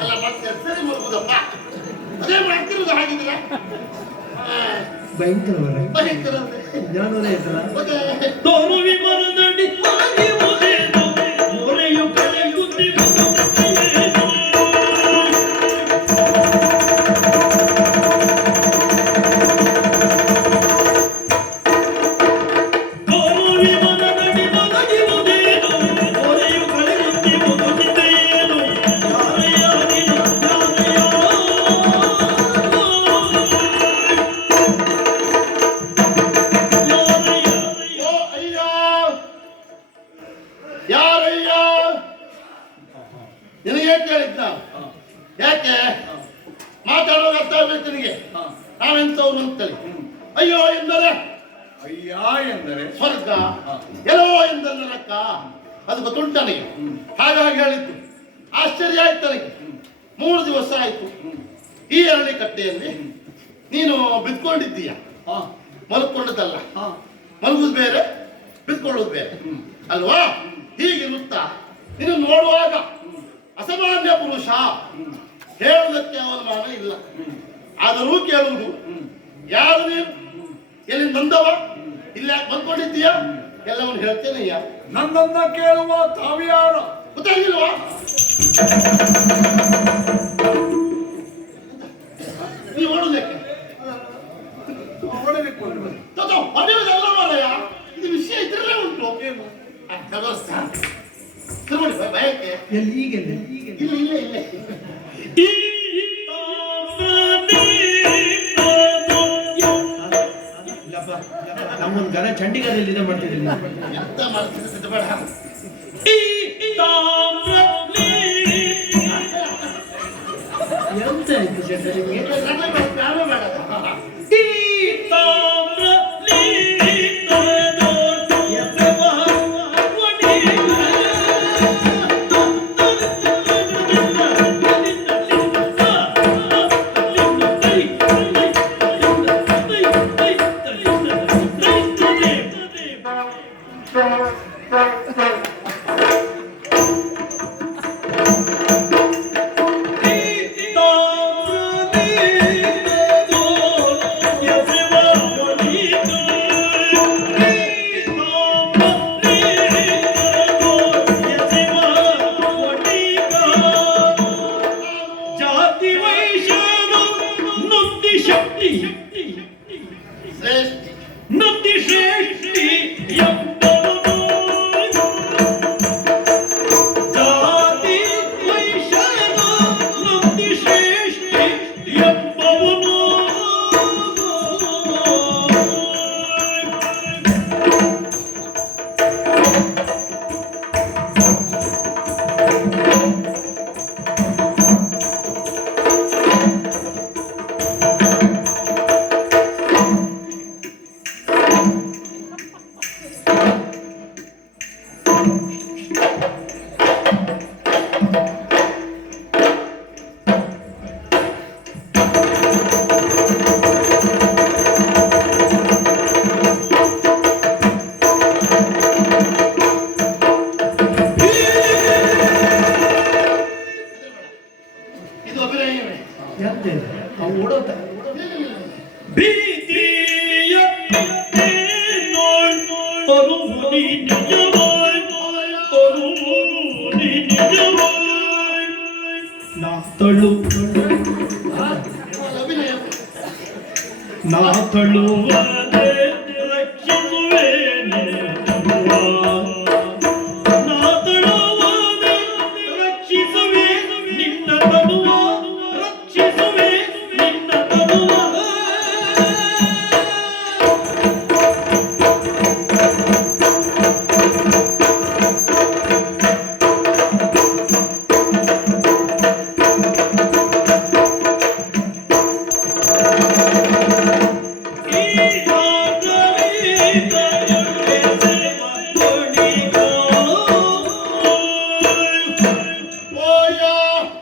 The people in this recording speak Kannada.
ಅಲ್ಲ ಮತ್ತೆ ಸರಿ ಮುರುಗುದಪ್ಪ ಅದೇ ಮಾಡ್ತಿರೋದು ಹಾಗಿದ್ರೆ ಭಯಂಕರ ಜ್ಞಾನವೇ ಇರ್ತಲ್ಲ ತೋರು ವಿಮಾನದಲ್ಲಿ ಮೊರೆಯು ಕಳೆಯುತ್ತಿ ಯಾಕೆ ಮಾತಾಡುವಾಗ ಅರ್ಥ ಆಗ್ಬೇಕು ನಿನಗೆ ನಾವೆಂತವ್ರು ಅಂತೇಳಿ ಅಯ್ಯೋ ಎಂದರೆ ಅಯ್ಯ ಎಂದರೆ ಸ್ವರ್ಗ ಎಲ್ಲೋ ಎಂದರೆ ನರಕ ಅದು ಗೊತ್ತುಂಟು ನನಗೆ ಹಾಗಾಗಿ ಹೇಳಿದ್ದು ಆಶ್ಚರ್ಯ ಆಯ್ತು ನನಗೆ 3 ದಿವಸ ಆಯ್ತು ಈ ಅರಳಿ ಕಟ್ಟೆಯಲ್ಲಿ ನೀನು ಬಿದ್ಕೊಂಡಿದ್ದೀಯ ಮಲ್ಕೊಂಡದಲ್ಲ ಮಲಗುದು ಬೇರೆ ಬಿದ್ಕೊಳ್ಳೋದು ಬೇರೆ ಅಲ್ವಾ ಹೀಗಿರುತ್ತಾ ನೀನು ನೋಡುವಾಗ ಅಸಾಮಾನ್ಯ ಪುರುಷ ಹೇಳುವುದಕ್ಕೆ ಅವಮಾನ ಇಲ್ಲ ಆದರೂ ಕೇಳುವುದು ಯಾರು ನೀನು ಎಲ್ಲಿ ನಂದವ ಇಲ್ಲ ಬಂದ್ಕೊಂಡಿದ್ದೀಯ ಎಲ್ಲವನ್ನು ಹೇಳ್ತೇನೆಯ್ಯ ನನ್ನನ್ನ ಕೇಳುವ ತಾವ್ಯಾರ ಗೊತ್ತಾಗಿಲ್ವಾ ನೀವು ಓಡೋದಕ್ಕೆ ಹೊಡೆಯುವುದಲ್ಲ ಮಾರಯ್ಯ ಇದು ವಿಷಯ ಇದ್ರಲ್ಲೇ ಉಂಟು ತಿರುಮಡಿ ಭಯಕ್ಕೆ ಈಗ ಇಲ್ಲ ಇಲ್ಲ ಇಲ್ಲ ನಮ್ಮೊಂದು ಗನ ಚಂಡೀಗಢದಲ್ಲಿ ಇದೆ ಮಾಡ್ತಿದ್ದೀನಿ ಎಂತ ಮಾಡ್ತಿದ್ದ ಬೇಡ ಎಂತ ಆಯ್ತು ಚಂಡನಿಗೆ ತಳ್ಳುವ